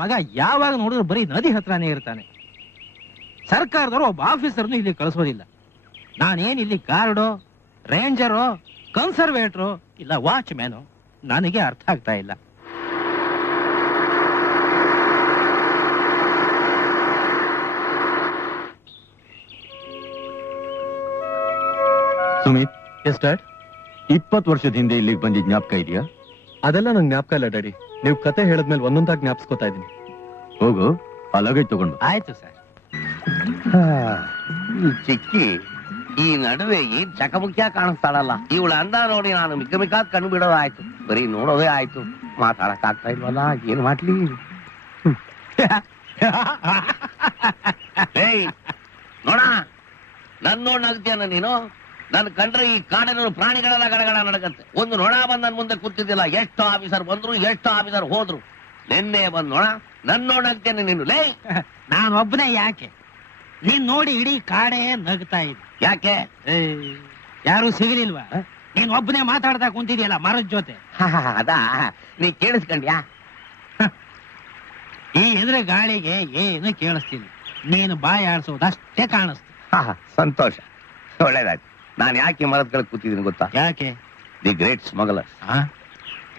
ಮಗ ಯಾವಾಗ ನೋಡಿದ್ರು ಬರೀ ನದಿ ಹತ್ರನೇ ಇರ್ತಾನೆ. ಸರ್ಕಾರದವರು ಒಬ್ಬ ಆಫೀಸರ್ನು ಇಲ್ಲಿ ಕಳಿಸೋದಿಲ್ಲ. ನಾನೇನ್ ಇಲ್ಲಿ ಗಾರ್ಡೋ, ರೇಂಜರೋ, ಕನ್ಸರ್ವೇಟ್ರೋ ಇಲ್ಲ ವಾಚ್ ಮ್ಯಾನು ನನಗೆ ಅರ್ಥ ಆಗ್ತಾ ಇಲ್ಲ. Sumit, S dad? 20 ವರ್ಷದ ಹಿಂದೆ ಇಲ್ಲಿಗೆ ಬಂದಿದ್ ಜ್ಞಾಪಕ ಇದೆಯಾ? ಅದೆಲ್ಲ ನಂಗೆ ಜ್ಞಾಪಕ ಇಲ್ಲ ಡ್ಯಾಡಿ. ನೀವು ಕತೆ ಹೇಳದ್ಮೇಲೆ ಒಂದೊಂದಾಗಿ ಜ್ಞಾಪಿಸ್ಕೊತಾ ಇದೀನಿ. ಹೋಗು, ಆ ಲಗೇಜ್ ತಗೊಂಡು. ಆಯ್ತು ಸರ್. ಚಿಕ್ಕಿ ಈ ನಡುವೆ ಏನ್ ಚಕಮುಖ್ಯ ಕಾಣಿಸ್ತಾಳಲ್ಲ, ಇವಳ ಅಂದ ನೋಡಿ ನಾನು ಮಿಕ್ಕ ಕಣ್ಣು ಬಿಡೋದಾಯ್ತು. ಬರೀ ನೋಡೋದೇ ಆಯ್ತು, ಮಾತಾಡಕ್ ಆಗ್ತಾ ಇಲ್ವಲ್ಲ, ಏನ್ ಮಾಡ್ಲಿ? ನೋಡ, ನನ್ ನೋಡ್ ನಗ್ತೀಯನ ನೀನು? ನನ್ ಕಂಡ್ರೆ ಈ ಕಾಡಿನ ಪ್ರಾಣಿಗಳೆಲ್ಲ ಗಡಗಡ ನಡಗತ್ತೆ. ಒಂದು ನೊಣ ಬಂದ್ ನನ್ ಮುಂದೆ ಕೂತಿದ್ದಿಲ್ಲ. ಎಷ್ಟು ಆಫೀಸರ್ ಬಂದ್ರು, ಎಷ್ಟು ಆಫೀಸರ್ ಹೋದ್ರು. ನಿನ್ನೆ ಬಂದ್ ನೋಡ, ನನ್ ನೋಡ್ ನಗ್ತೇನೆ ನೀನು. ಲೇ, ನಾನು ಒಬ್ಬನೇ ಯಾಕೆ? ನೀನ್ ನೋಡಿ ಇಡೀ ಕಾಡೇ ನಗ್ತಾ ಇದೆ. ಯಾಕೆ? ಯಾರು ಸಿಗಲಿಲ್ವಾ? ನೀನ್ ಒಬ್ಬನೇ ಮಾತಾಡ್ತಾ ಕುಂತಿದ್ಯಲ್ಲ ಮರದ ಜೊತೆ. ಅದಾ, ನೀ ಕೇಳಿಸ್ಕೊಂಡ್ಯಾ? ಈ ಎದುರು ಗಾಳಿಗೆ ಏನು ಕೇಳಿಸ್ತಿಲ್ಲ. ನೀನು ಬಾಯಿ ಆಡ್ಸೋದಷ್ಟೇ ಕಾಣಿಸ್ತು. ಸಂತೋಷ, ಒಳ್ಳೇದಾಯ್ತು. ನಾನ್ ಯಾಕೆ ಮರದ ಕೆಳಗೆ ಕೂತಿದ್ದೀನಿ ಗೊತ್ತಾ? ಯಾಕೆ? ದಿ ಗ್ರೇಟ್ ಸ್ಮಗ್ಲರ್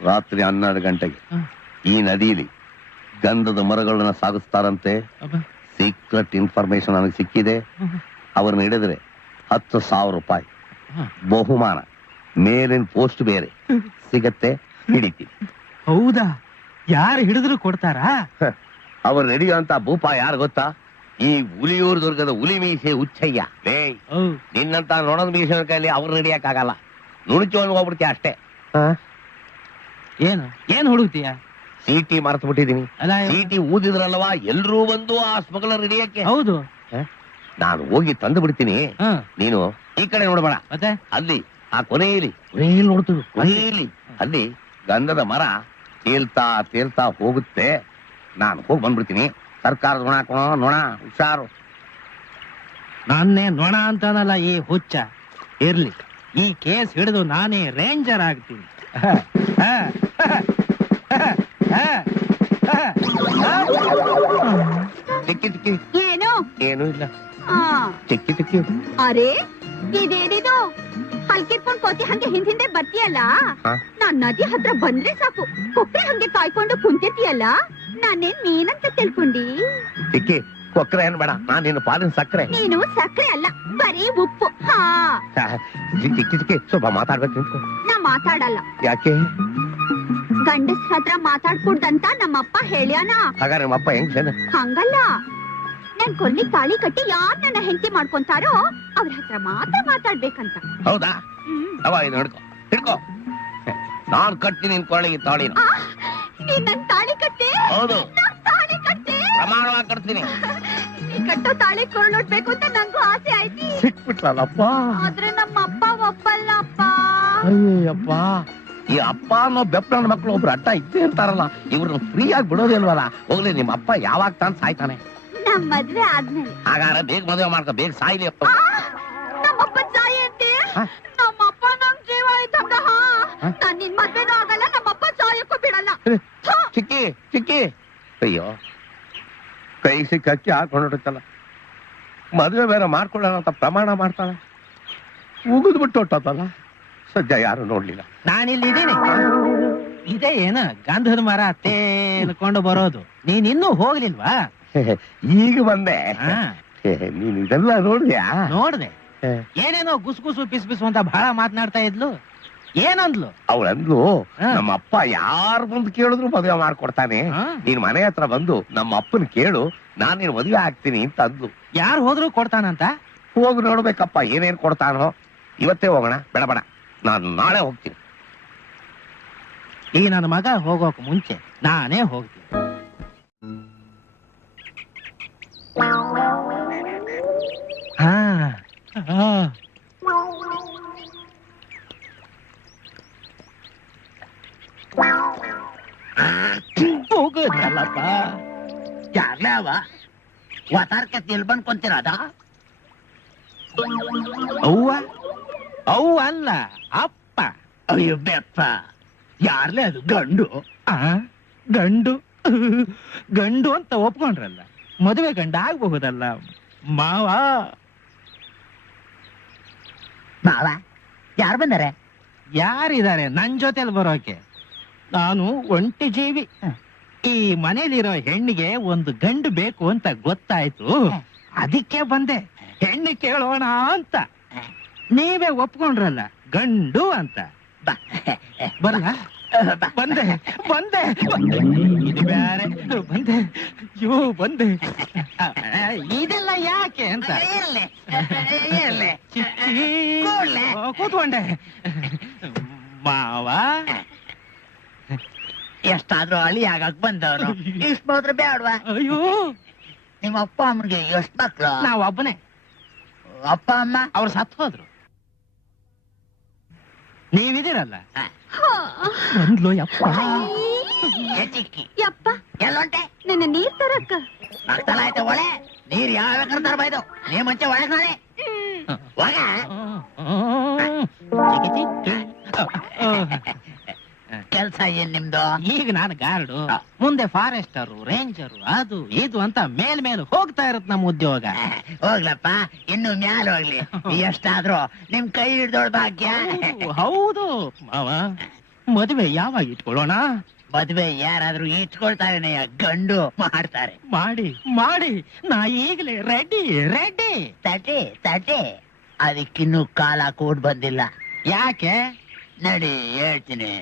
ರಾತ್ರಿ 12 ಗಂಟೆಗೆ ಈ ನದಿಲಿ ಗಂಧದ ಮರಗಳನ್ನ ಸಾಗಿಸ್ತಾರಂತೆ. ಸೀಕ್ರೆಟ್ ಇನ್ಫಾರ್ಮೇಶನ್ ನನಗೆ ಸಿಕ್ಕಿದೆ. ಅವ್ರನ್ನ ಹಿಡಿದ್ರೆ 10,000 ರೂಪಾಯಿ ಬಹುಮಾನ, ಮೇಲಿನ ಪೋಸ್ಟ್ ಬೇರೆ ಸಿಗತ್ತೆ. ಹಿಡಿತೀನಿ. ಹೌದಾ? ಯಾರು ಹಿಡಿದ್ರು ಕೊಡ್ತಾರಾ? ಅವ್ರು ಹಿಡಿಯುವಂತ ಭೂಪ ಯಾರು ಗೊತ್ತಾ? ಈ ಹುಲಿಯೂರು ದುರ್ಗದ ಹುಲಿ ಮೀಸೆ ಹುಚ್ಚಯ್ಯ. ನಿನ್ನಂತ ನೋಡೋದ್ ಮೀಸೆ ಕೈಲಿ ಅವ್ರನ್ನ ಹಿಡಿಯಕ್ಕಾಗಲ್ಲ. ನುಣುಚೋನ್ ಹೋಗ್ಬಿಡ್ತೀಯ ಅಷ್ಟೇ. ಏನು ಏನು ಹುಡುಕ್ತೀಯ? ಚೀಟಿ ಮರೆತು ಬಿಟ್ಟಿದೀನಿ. ಅಲ್ಲ, ಚೀಟಿ ಊದಿದ್ರಲ್ವಾ ಎಲ್ರೂ ಬಂದು ಆ ಸ್ಮಗ್ಲರ್ ಹಿಡಿಯಕ್ಕೆ. ಹೌದು, ನಾನು ಹೋಗಿ ತಂದು ಬಿಡ್ತೀನಿ. ನೀನು ಈ ಕಡೆ ನೋಡ್ಬೇಡ. ಮತ್ತೆ ಅಲ್ಲಿ ಆ ಕೊನೆಯಲ್ಲಿ ನೋಡ್ತೀವಿ, ಕೊನೆಯಲ್ಲಿ ಅಲ್ಲಿ ಗಂಧದ ಮರ ತೇಲ್ತಾ ಹೋಗುತ್ತೆ. ನಾನು ಹೋಗಿ ಬಂದ್ಬಿಡ್ತೀನಿ. ಸರ್ಕಾರದ ನೊಣ ಹಾಕೋಣ, ನೊಣ ಹುಷಾರು. ನಾನೇ ನೊಣ ಅಂತಾನಲ್ಲ ಈ ಹುಚ್ಚ. ಇರ್ಲಿ, ಈ ಕೇಸ್ ಹಿಡಿದು ನಾನೇ ರೇಂಜರ್ ಆಗ್ತೀನಿ. ಚಿಕ್ಕಿ ಏನು? ಏನೂ ಇಲ್ಲ. ಚಿಕ್ಕಿ ಅರೆ, ಇದೇನಿದು? ಹಲ್ಕಿಟ್ಕೊಂಡ್ ಕೋತಿ ಹಂಗೆ ಹಿಂದೆ ಬರ್ತೀಯಲ್ಲ. ನಾನ್ ನದಿ ಹತ್ರ ಬಂದ್ರೆ ಸಾಕು, ಕೊಕ್ರೆ ಹಂಗೆ ಕಾಯ್ಕೊಂಡು ಕುಂತಿರ್ತೀಯಲ್ಲ. ನಾನೇನ್ ನೀನಂತ ತಿಳ್ಕೊಂಡಿ? ಚಿಕ್ಕಿ, ಕೊಕ್ರೆ ಏನ್ ಬೇಡ, ನಾನ್ ನಿನ್ನ ಪಾಲಿನ ಸಕ್ಕರೆ. ನೀನು ಸಕ್ಕರೆ ಅಲ್ಲ, ಬರೀ ಉಪ್ಪು. ಚಿಕ್ಕಿ ಸ್ವಲ್ಪ ಮಾತಾಡ್ಬೇಕು ನಿಂತ್ಕೊ. ನಾ ಮಾತಾಡಲ್ಲ. ಯಾಕೆ? ಗಂಡಸ್ ಹತ್ರ ಮಾತಾಡ್ಕೂಡ್ದಂತ ನಮ್ಮಪ್ಪ ಹೇಳ್ಯಾನ. ಹಾಗಾದ್ರೆ ನಿಮ್ಮಪ್ಪ ಹೆಂಗ್? ಹಂಗಲ್ಲ, ನನ್ ಕೊಲ್ಲಿ ತಾಳಿ ಕಟ್ಟಿ ಯಾರ್ ನನ್ನ ಹೆಂಡತಿ ಮಾಡ್ಕೊಂತಾರೋ ಅವ್ರ ಹತ್ರ ಮಾತ್ರ ಮಾತಾಡ್ಬೇಕಂತ. ಹೌದಾ? ಇದು ಹಿಡ್ಕೊ. ನಾನ್ ಕಟ್ತೀನಿ ನಿನ್ ಕೊಳ್ಳಿಗೆ ತಾಳಿನ. ನೀನ್ ನನ್ ತಾಳಿ ಕಟ್ಟಿ? ಹೌದು, ತಾಳಿ ಕಟ್ಟಿ ಪ್ರಮಾಣವಾಗಿ ಕಟ್ತೀನಿ. ನೀ ಕಟ್ಟೋ ತಾಳಿ ಕೊಳ್ಳೋಡ್ಬೇಕು ಅಂತ ನಂಗೂ ಆಸೆ ಆಯ್ತಿ. ಸಿಕ್ಬಿಟ್ಲಲ್ಲಪ್ಪ. ಆದ್ರೆ ನಮ್ಮ ಅಪ್ಪ ಒಪ್ಪಲ್ಲಪ್ಪ. ಅಯ್ಯಪ್ಪ, ಈ ಅಪ್ಪ ಅನ್ನೋ ಬೆಪ್ಪನ ಮಕ್ಕಳು ಒಬ್ರು ಅಡ್ಡ ಇದ್ದೇ ಇರ್ತಾರಲ್ಲ, ಇವ್ರನ್ನ ಫ್ರೀ ಆಗಿ ಬಿಡೋದಿಲ್ವಲ್ಲ. ಹೋಗ್ಲಿ, ನಿಮ್ಮ ಅಪ್ಪ ಯಾವಾಗ ತಾನು ಸಾಯ್ತಾನೆ? ನಮ್ ಮದ್ವೆ ಆದ್ಮೇಲೆ. ಹಾಗಾದ್ರೆ ಬೇಗ ಮದುವೆ ಮಾಡ್ಕೊ, ಬೇಗ ಸಾಯ್ಲಿ ಅಪ್ಪ. ನಮ್ಮಪ್ಪ ಸಾಯಿ ಅಂತೆ? ನಮ್ಮಪ್ಪ ನಮ್ ಜೀವ ಇದ್ದಂಗ. ನಾನ್ ನಿನ್ ಮದ್ವೆನೂ ಆಗಲ್ಲ, ನಮ್ಮಪ್ಪ ಸಾಯಕ್ಕೂ ಬಿಡಲ್ಲ. ಚಿಕ್ಕಿ ಅಯ್ಯೋ, ಕೈ ಸಿಕ್ಕಿ ಹಾಕೊಂಡ್ಬಿಡುತ್ತಲ್ಲ. ಮದುವೆ ಬೇರೆ ಮಾಡ್ಕೊಳ್ಳೋಣ ಅಂತ ಪ್ರಮಾಣ ಮಾಡ್ತಾಳೆ, ಉಗಿದ್ ಬಿಟ್ಟು ಹೊಟ್ಟೋತಲ್ಲ. ಸದ್ಯ ಯಾರು ನೋಡ್ಲಿಲ್ಲ. ನಾನಿಲ್ಲಿದ್ದೀನಿ. ಇದೇ ಏನ ಗಂಧದ ಮರ ತೇಲ್ಕೊಂಡು ಬರೋದು? ನೀನ್ ಇನ್ನೂ ಹೋಗ್ಲಿಲ್ವಾ? ಈಗ ಬಂದೆ. ನೀನ್ ಇದೆಲ್ಲ ನೋಡ್ದ್ಯಾ? ನೋಡ್ದೆ. ಏನೇನೋ ಗುಸು ಪಿಸ್ ಅಂತ ಬಹಳ ಮಾತನಾಡ್ತಾ ಇದ್ಲು. ಏನಂದ್ಲು? ಅವಳಂದ್ಲು, ನಮ್ಮ ಅಪ್ಪ ಯಾರು ಬಂದು ಕೇಳಿದ್ರು ಮದುವೆ ಮಾಡ್ಕೊಡ್ತಾನೆ. ನೀನ್ ಮನೆ ಹತ್ರ ಬಂದು ನಮ್ಮ ಅಪ್ಪನ ಕೇಳು, ನಾನ್ ನೀನ್ ಮದುವೆ ಆಗ್ತೀನಿ ಅಂತ ಅಂದ್ಲು. ಯಾರು ಹೋದ್ರು ಕೊಡ್ತಾನಂತ? ಹೋಗಿ ನೋಡ್ಬೇಕಪ್ಪ ಏನೇನ್ ಕೊಡ್ತಾನೋ. ಇವತ್ತೇ ಹೋಗೋಣ? ಬೇಡ, ನಾನು ನಾಳೆ ಹೋಗ್ತೀನಿ. ಈಗ ನನ್ನ ಮಗ ಹೋಗೋಕ್ ಮುಂಚೆ ನಾನೇ ಹೋಗ್ತೀನಿ. ಹೋಗೋದಲ್ಲಪ್ಪ. ಯಾರ್ಲೇ ಅವ ವಾತಾರಕ್ಕೆ ತಿಲ್ ಬಂದ್ಕೊಂತೀರದ? ಅವು ಅಲ್ಲ, ಅಪ್ಪ. ಅಯ್ಯೋ ಬೆಪ್ಪ, ಯಾರ್ಲೇ ಅದು? ಗಂಡು? ಗಂಡು ಗಂಡು ಅಂತ ಒಪ್ಕೊಂಡ್ರಲ್ಲ, ಮದುವೆ ಗಂಡ ಆಗ್ಬಹುದಲ್ಲ ಮಾವ. ಮಾವ ಯಾರು ಬಂದಾರೆ? ಯಾರಿದ್ದಾರೆ ನನ್ ಜೊತೆಲಿ ಬರೋಕೆ? ನಾನು ಒಂಟಿ ಜೀವಿ. ಈ ಮನೇಲಿರೋ ಹೆಣ್ಣಿಗೆ ಒಂದು ಗಂಡು ಬೇಕು ಅಂತ ಗೊತ್ತಾಯ್ತು, ಅದಕ್ಕೆ ಬಂದೆ ಹೆಣ್ಣು ಕೇಳೋಣ ಅಂತ. ನೀವೇ ಒಪ್ಕೊಂಡ್ರಲ್ಲ ಗಂಡು ಅಂತ. ಬರಲ್ಲ? ಬಂದೆ ಬಂದೆ ಇದು ಬ್ಯಾರೆ ಬಂದೆ. ಅಯ್ಯೋ ಬಂದೆ. ಇದೆಲ್ಲ ಯಾಕೆ ಅಂತ ಕೂತ್ಕೊಂಡೆ. ಮಾವ ಎಷ್ಟಾದ್ರೂ ಹಳಿ ಆಗಕ್ ಬಂದವನು ಇಷ್ಟ ಮಾತ್ರ ಬೇಡವಾ? ಅಯ್ಯೋ ನಿಮ್ಮ ಅಪ್ಪ ಅಮ್ಮನಿಗೆ ಎಷ್ಟ್ ಮಕ್ಳು? ನಾವ್ ಒಬ್ಬನೇ. ಅಪ್ಪ ಅಮ್ಮ ಅವ್ರು ಸತ್ತು ಹೋದ್ರು. ನೀವಿದಿರಲ್ಲ. ಬಂದ್ಲು ಯಪ್ಪ. ಚಿಕ್ಕಿ ಯಪ್ಪ ಎಲ್ಲೊಂಟೆ ನನ್ನ ನೀರ್ ತರಕ್ಕ. ಮಕ್ತಲ ಆಯ್ತು ಒಳೆ ನೀರ್ ಯಾವಾಗ ತರಬಾಯ್ದು ನೀ ಮುಂಚೆ ಒಳಗ್ ನಾಳೆ ಕೆಲ್ಸ ಏನ್ ನಿಮ್ದು? ಈಗ ನಾನು ಗಾರ್ಡು, ಮುಂದೆ ಫಾರೆಸ್ಟರು, ರೇಂಜರು, ಅದು ಇದು ಅಂತ ಮೇಲ್ ಹೋಗ್ತಾ ಇರತ್ ನಮ್ಮ ಉದ್ಯೋಗ. ಹೋಗ್ಲಪ್ಪ ಇನ್ನು ಮ್ಯಾಲ ಹೋಗ್ಲಿ. ಎಷ್ಟಾದ್ರೂ ನಿಮ್ ಕೈ ಹಿಡ್ದೋಳ್ ಭಾಗ್ಯ. ಹೌದು ಮಾವ. ಮದುವೆ ಯಾವಾಗ ಇಟ್ಕೊಳ್ಳೋಣ? ಮದ್ವೆ ಯಾರಾದ್ರೂ ಇಟ್ಕೊಳ್ತಾರೆ, ಗಂಡು ಮಾಡ್ತಾರೆ. ಮಾಡಿ ಮಾಡಿ ನಾ ಈಗಲೇ ರೆಡಿ ರೆಡಿ. ತಟೆ ತಟೆ ಅದಕ್ಕಿನ್ನೂ ಕಾಲ ಕೂಡ್ ಬಂದಿಲ್ಲ. ಯಾಕೆ? ನಡಿ ಹೇಳ್ತೀನಿ.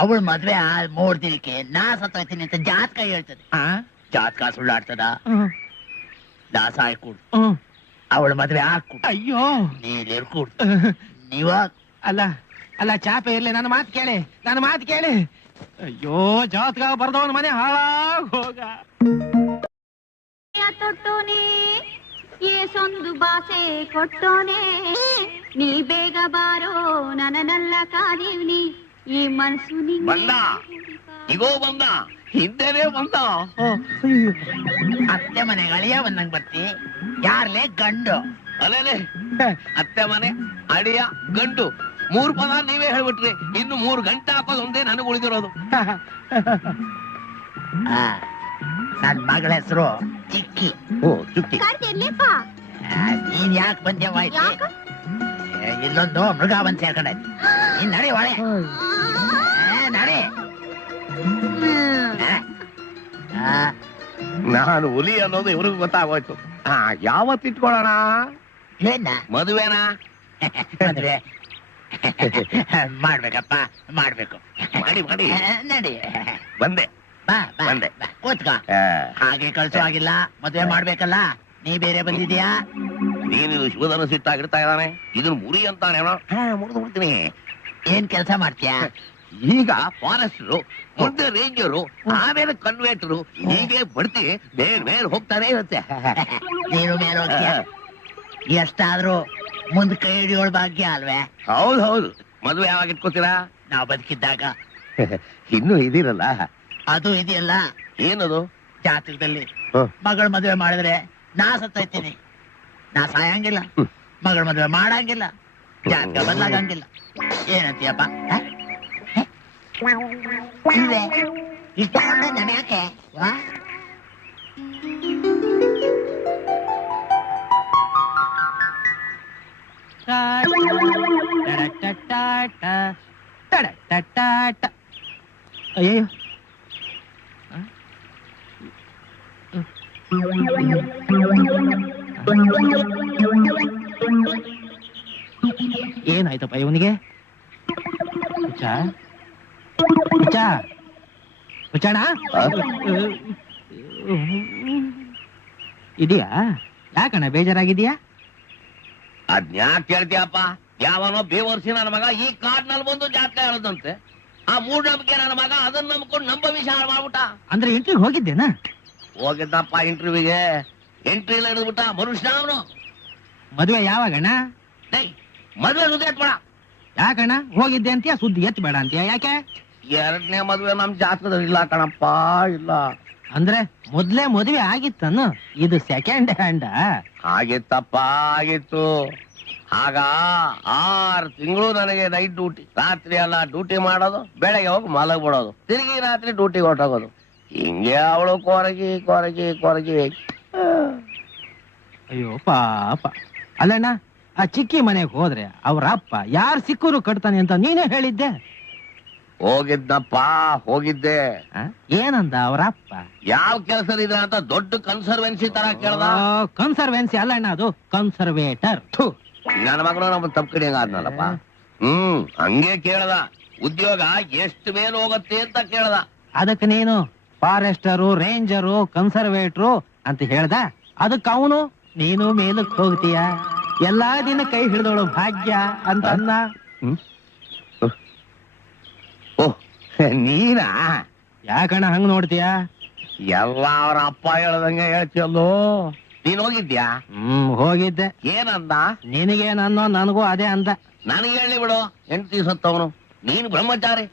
ಅವಳ ಮದ್ವೆ ಆದ್ 3 ದಿನಕ್ಕೆ ನಾ ಸತ್ತೋಯ್ತೀನಿ ಅಂತ ಜಾತಕ ಹೇಳ್ತದೆ. ಜಾತಕ ಸುಳ್ಳಾಡ್ತದ? ದಾಸ ಆಯ್ಕೂಡ್ ಅವಳ ಮದ್ವೆ ಹಾಕ್ಕೊಡ್. ಅಯ್ಯೋ ನೀರ್ಕೂಡ್ ನೀವ ಅಲ್ಲ ಅಲ್ಲ ಚಾಪೆ ಇರ್ಲಿ, ನನ್ನ ಮಾತು ಕೇಳಿ, ನನ್ನ ಮಾತು ಕೇಳಿ. ಅಯ್ಯೋ ಜಾತಕ ಬರ್ದವನ ಮನೆ ಹಾಳಾಗ್ ಹೋಗ. ತೊಟ್ಟೋನೆ ಏಸೊಂದು ಬಾಸೆ ಕೊಟ್ಟೋನೆ, ನೀ ಬೇಗ ಬಾರೋ ನನ್ನಲ್ಲ ಕಾದೀವ್ನಿ, ಈ ಮನಸ್ಸು ಬಂದ ಇಗೋ ಬಂದ, ಹಿಂದೆನೆ ಬಂದ. ಅತ್ತೆ ಮನೆಗೆ ಅಳಿಯ ಬಂದಂಗ್ ಬರ್ತಿ. ಯಾರ್ಲೇ ಗಂಡು? ಅಲೇನೆ ಅತ್ತೆ ಮನೆ ಅಡಿಯ ಗಂಡು 3 ಪದ ನೀವೇ ಹೇಳ್ಬಿಟ್ರಿ. ಇನ್ನು 3 ಗಂಟೆ ಹಾಕೋದು ಒಂದೇ ನನಗೆ ಉಳಿದಿರೋದು. ನನ್ ಮಗಳ ಹೆಸರು ಚಿಕ್ಕಿ. ಚುಕ್ಕಿ. ಕರ್ದಿರ್ಲಿಪ್ಪ. ನೀನ್ ಯಾಕೆ ಬಂದ್ಯವಾಯ್ತು? ಯಾಕ? ಇಲ್ಲೊಂದು ಮೃಗ ಬಂದ್ ಸೇರ್ಕೊಂಡೈತಿ. ನೀನ್ ನಡಿ ಒಳೆ ನಡಿ. ನಾನು ಹುಲಿ ಅನ್ನೋದು ಇವ್ರಿಗೂ ಗೊತ್ತಾಗೋಯ್ತು. ಯಾವತ್ತು ಇಟ್ಕೊಳ್ಳೋಣ? ಏನ ಮದುವೆನಾ? ಮದ್ವೆ ಮಾಡ್ಬೇಕಪ್ಪ, ಮಾಡ್ಬೇಕು. ಮಾಡಿ ಮಾಡಿ. ನಡಿ ಬಂದೆ ಬಾ ಬಾ ಬಂದೆ. ಬಾ, ಕೂತ್ಕೋ. ಹಾಗೆ ಕಳ್ಸೋ ಆಗಿಲ್ಲ, ಮದ್ವೆ ಮಾಡ್ಬೇಕಲ್ಲ. ನೀ ಬೇರೆ ಬಂದಿದ್ಯಾ? ನೀನು ಶಿವಧನು ಸಿಟ್ಟಾಗಿಡ್ತಾ ಇದ್ದಾನೆ. ಇದನ್ನ ಮುರಿ ಅಂತಾನೆ ಮುರಿದು ಬಿಡ್ತೀನಿ. ಏನ್ ಕೆಲ್ಸ ಮಾಡ್ತೀಯಾ? ಈಗ ಫಾರೆಸ್ಟರು, ಮುಂದೆ ರೇಂಜರು, ಆಮೇಲೆ ಕನ್ವೇಟರು, ಹೀಗೆ ಬಡ್ತಿ ಮೇಲ್ ಹೋಗ್ತಾನೆ ಇರುತ್ತೆ. ನೀನು ಮೇಲೆ ಹೋಗ್ತೀಯ. ಎಷ್ಟಾದ್ರೂ ಮುಂದ್ ಕೈ ಹಿಡಿಯೋಳ್ ಭಾಗ್ಯ ಅಲ್ವೇ? ಹೌದು ಹೌದು. ಮದುವೆ ಯಾವಾಗ ಇಟ್ಕೋತೀರಾ? ನಾವ್ ಬದುಕಿದ್ದಾಗ. ಇನ್ನು ಇದಿರಲ್ಲ. ಅದು ಇದೆಯಲ್ಲ ಏನದು? ಜಾತಕದಲ್ಲಿ ಮಗಳ ಮದುವೆ ಮಾಡಿದ್ರೆ ನಾ ಸತ್ತೋಯ್ತೀನಿ. ನಾ ಸಾಯಂಗಿಲ್ಲ, ಮಗಳ ಮದುವೆ ಮಾಡಂಗಿಲ್ಲ, ಜಾತಕ ಬದಲಾಗಂಗಿಲ್ಲ. ಏನಂತೀಯಪ್ಪ? ಇಷ್ಟ ಯಾಕೆ? ಅಯ್ಯೋ ಏನಾಯ್ತಪ್ಪ ಇವನಿಗೆ? ಹುಚ್ಚಣ್ಣ ಇದೆಯಾ? ಯಾಕಣ್ಣ ಬೇಜಾರಾಗಿದ್ಯಾ? ಅದ್ನ್ಯಾಕ್ ಕೇಳ್ತೀಯಪ್ಪ? ಯಾವನೋ ಬೇವರ್ಸಿ ನನ್ನ ಮಗ ಈ ಕಾಡ್ನಲ್ಲಿ ಬಂದು ಜಾತಕ ಹೇಳದಂತೆ. ಆ ಮೂಢನಂಬಿಕೆ ನನ್ನ ಮಗ ಅದನ್ನ ನಂಬ್ಕೊಂಡು ನಂಬ ವಿಚಾರ ಮಾಡ್ಬಿಟ್ಟ. ಅಂದ್ರೆ ಇಂಟ್ರಿಗೆ ಹೋಗಿದ್ದೇನಾ? ಹೋಗಿದ್ದಪ್ಪ ಇಂಟರ್ವ್ಯೂಗೆ. ಎಂಟ್ರಿ ಇಲ್ಲ ಹಿಡಿದ್ಬಿಟ್ಟ ಮನುಷ್ಯ ಅವನು. ಮದುವೆ ಯಾವಾಗಣ್ಣ? ಮದುವೆ ಸುದ್ದಿ ಎತ್ಬೇಡ. ಯಾಕಣ್ಣ ಹೋಗಿದ್ದೆ ಅಂತೀಯ, ಸುದ್ದಿ ಎತ್ತಬೇಡ ಅಂತೀಯ? ಯಾಕೆ? 2ನೇ ಮದುವೆ ನಮ್ ಜಾತಕದಲ್ಲಿ ಇಲ್ಲ ಕಣಪ್ಪ, ಇಲ್ಲ. ಅಂದ್ರೆ ಮೊದ್ಲೇ ಮದುವೆ ಆಗಿತ್ತನ್ನು, ಇದು ಸೆಕೆಂಡ್ ಹ್ಯಾಂಡ್? ಆಗಿತ್ತಪ್ಪ ಆಗಿತ್ತು. ಆಗ 6 ತಿಂಗಳು ನನಗೆ ನೈಟ್ ಡ್ಯೂಟಿ. ರಾತ್ರಿ ಎಲ್ಲ ಡ್ಯೂಟಿ ಮಾಡೋದು, ಬೆಳಗ್ಗೆ ಹೋಗಿ ಮಲಗ್ಬಿಡೋದು, ತಿರುಗಿ ರಾತ್ರಿ ಡ್ಯೂಟಿಗೆ ಹೊರಟೋಗೋದು. ಹಿಂಗೆ ಅವಳು ಕೊರಗಿ ಕೊರಗಿ ಕೊರಗಿ. ಅಯ್ಯೋ ಪಾಪ. ಅಲ್ಲಣ್ಣ, ಆ ಚಿಕ್ಕಿ ಮನೆಗೆ ಹೋದ್ರೆ ಅವ್ರ ಅಪ್ಪ ಯಾರು ಸಿಕ್ಕರು ಕಟ್ತಾನೆ ಅಂತ ನೀನೇ ಹೇಳಿದ್ದೆ. ಹೋಗಿದ್ನಪ್ಪ, ಹೋಗಿದ್ದೆ. ಆ? ಏನಂದ ಅವ್ರ ಅಪ್ಪ? ಯಾವ ಕೆಲಸದಿದ್ರ ಅಂತ ದೊಡ್ಡ ಕನ್ಸರ್ವೆನ್ಸಿ ತರ ಕೇಳ್ದ. ಕನ್ಸರ್ವೆನ್ಸಿ ಅಲ್ಲ ಅಣ್ಣ, ಅದು ಕನ್ಸರ್ವೇಟರ್. ನನ್ನ ಮಗನು ನಮ್ಮ ತಪ್ಪು ಕಡೆ ಆದ್ನಲ್ಲಪ್ಪ. ಹಂಗೆ ಕೇಳ್ದ. ಉದ್ಯೋಗ ಎಷ್ಟು ಮೇಲೆ ಹೋಗತ್ತೆ ಅಂತ ಕೇಳ್ದ. ಅದಕ್ಕೆ ನೀನು ಫಾರೆಸ್ಟರು, ರೇಂಜರು, ಕನ್ಸರ್ವೇಟ್ರು ಅಂತ ಹೇಳ್ದ. ಅದಕ್ಕೆ ಅವನು ನೀನು ಮೇಲಕ್ಕೆ ಹೋಗ್ತೀಯ, ಎಲ್ಲಾ ದಿನ ಕೈ ಹಿಡಿದವಳು ಭಾಗ್ಯ ಅಂತ ಅನ್ನ. ಓಹ್, ನೀನಾ? ಯಾಕಣ್ಣ ಹಂಗ್ ನೋಡ್ತೀಯ? ಎಲ್ಲ ಅವ್ರ ಅಪ್ಪ ಹೇಳ್ದಂಗೆ ಹೇಳ್ತಿಯಲ್ಲೋ. ನೀನ್ ಹೋಗಿದ್ಯಾ? ಹೋಗಿದ್ದೆ. ಏನಂದ? ನಿನಗೇನನ್ನೋ ನನಗೂ ಅದೇ ಅಂದ. ನನಗೆ ಹೇಳಿ ಬಿಡು, ಹೆಂಡತಿ ಸತ್ತವನು, ನೀನು ಬ್ರಹ್ಮಚಾರಿ,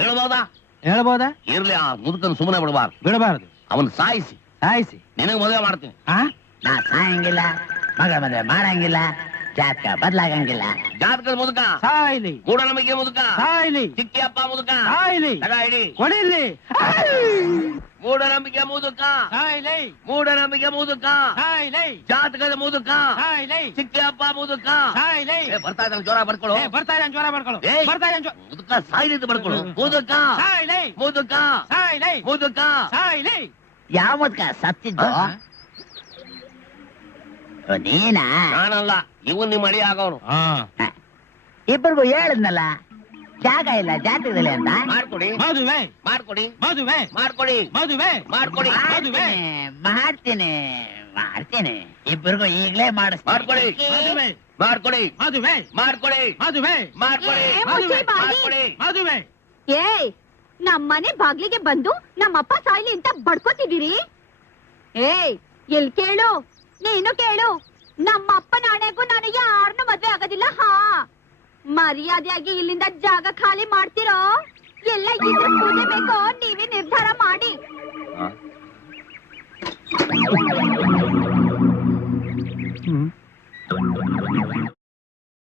ಹೇಳ್ಬೋದಾ? ಹೇಳ್ಬೋದಾ? ಇರ್ಲಿ, ಆ ಮುದುಕನ್ ಸುಮ್ಮನೆ ಬಿಡಬಾರ್ದು. ಬಿಡಬಾರದು. ಅವನ್ ಸಾಯಿಸಿ ಸಾಯಿಸಿ ನಿನಗ್ ಮದುವೆ ಮಾಡ್ತೀನಿ. ನಾ ಸಾಯಂಗಿಲ್ಲ, ಮಗಳ ಮದುವೆ ಮಾಡಂಗಿಲ್ಲ, ಜಾತಕ ಬದ್ಲಾಗಂಗಿಲ್ಲ. ಜಾತಕದ ಮುದುಕ ಸಾಯ್ಲಿ, ಮೂಢನಂಬಿಕೆ ಮುದುಕ ಸಾಯ್ಲಿ, ಚಿಕ್ಕಿ ಅಪ್ಪ ಮುದುಕ ಸಾಯ್ಲಿ, ತಗ ಹಿಡಿ. ಕೊಡಿಲಿ, ಮೂಢನಂಬಿಕೆ ಮುದುಕ, ಸಾಯ್ಲಿ, ಮೂಢನಂಬಿಕೆ ಮುದುಕ, ಸಾಯ್ಲಿ, ಜಾತಕದ ಮುದುಕ, ಸಾಯ್ಲಿ, ಚಿಕ್ಕಿ ಅಪ್ಪ ಮುದುಕ. ಸಾಯ್ಲಿ. ಬರ್ತಾ ಇದ್ದಾನೆ, ಜ್ವರ ಬರ್ಕೊಳ್ಳು. ಬರ್ತಾ ಇದ್ದಾನೆ, ಜ್ವರ ಬರ್ಕೊಳ್ಳು. ಏಯ್, ಬರ್ತಾ ಇದ್ದಾನೆ, ಮುದುಕ ಸಾಯ್ಲಿದ್ದು ಬರ್ಕೊಳ್ಳು. ಮುದುಕ, ಸಾಯ್ಲಿ, ಮುದುಕ, ಸಾಯ್ಲಿ, ಮುದುಕ. ಸಾಯ್ಲಿ. ಯಾವ ಮುದ್ಕ ಸತ್ತಿದ್ದು? ನೀನಾ? ನಾನಲ್ಲ, ಇವನ್ ನಿಮ್ಮ ಅಡಿ ಆಗವನು. ಇಬ್ಬರಿಗೂ ಹೇಳಿದ್ನಲ್ಲ ಜಾಗ ಇಲ್ಲ ಜಾತಕದಲ್ಲಿ ಅಂತ. ಮಾಡ್ಕೊಡಿ, ಮದುವೆ, ಮಾಡ್ಕೊಡಿ, ಮದುವೆ, ಮಾಡ್ಕೊಡಿ, ಮದುವೆ, ಮಾಡ್ಕೊಡಿ, ಮದುವೆ, ಮಾಡ್ತೀನಿ ಮಾಡ್ತೀನಿ. ಇಬ್ಬರಿಗೂ ಈಗ್ಲೇ ಮಾಡ್ಕೊಡಿ, ಮದುವೆ, ಮಾಡ್ಕೊಡಿ, ಮದುವೆ, ಮಾಡ್ಕೊಡಿ, ಮದುವೆ, ಮಾಡ್ಕೊಡಿ, ಏ, ಮುಚ್ಚಿ ಬಾಯಿ. ಮಾಡ್ಕೊಡಿ. ಮದುವೆ. ಏಯ್, ನಮ್ಮನೆ ಬಾಗ್ಲಿಗೆ ಬಂದು ನಮ್ಮಪ್ಪ ಸಾಯ್ಲಿ ಅಂತ ಬಡ್ಕೋತಿದ್ದೀರಿ? ಏಯ್, ಎಲ್ ಕೇಳು, ನೀನು ಕೇಳು. ನಮ್ಮಪ್ಪ ನಾಣೆಗೂ ನಾನು ಯಾರನ್ನೂ ಮದ್ವೆ ಆಗೋದಿಲ್ಲ. ಮರ್ಯಾದೆಯಾಗಿ ಇಲ್ಲಿಂದ ಜಾಗ ಖಾಲಿ ಮಾಡ್ತಿರೋ, ಎಲ್ಲ ಇದ್ರ ಪೂಜೆ ಬೇಕೋ ನೀವೇ ನಿರ್ಧಾರ ಮಾಡಿ.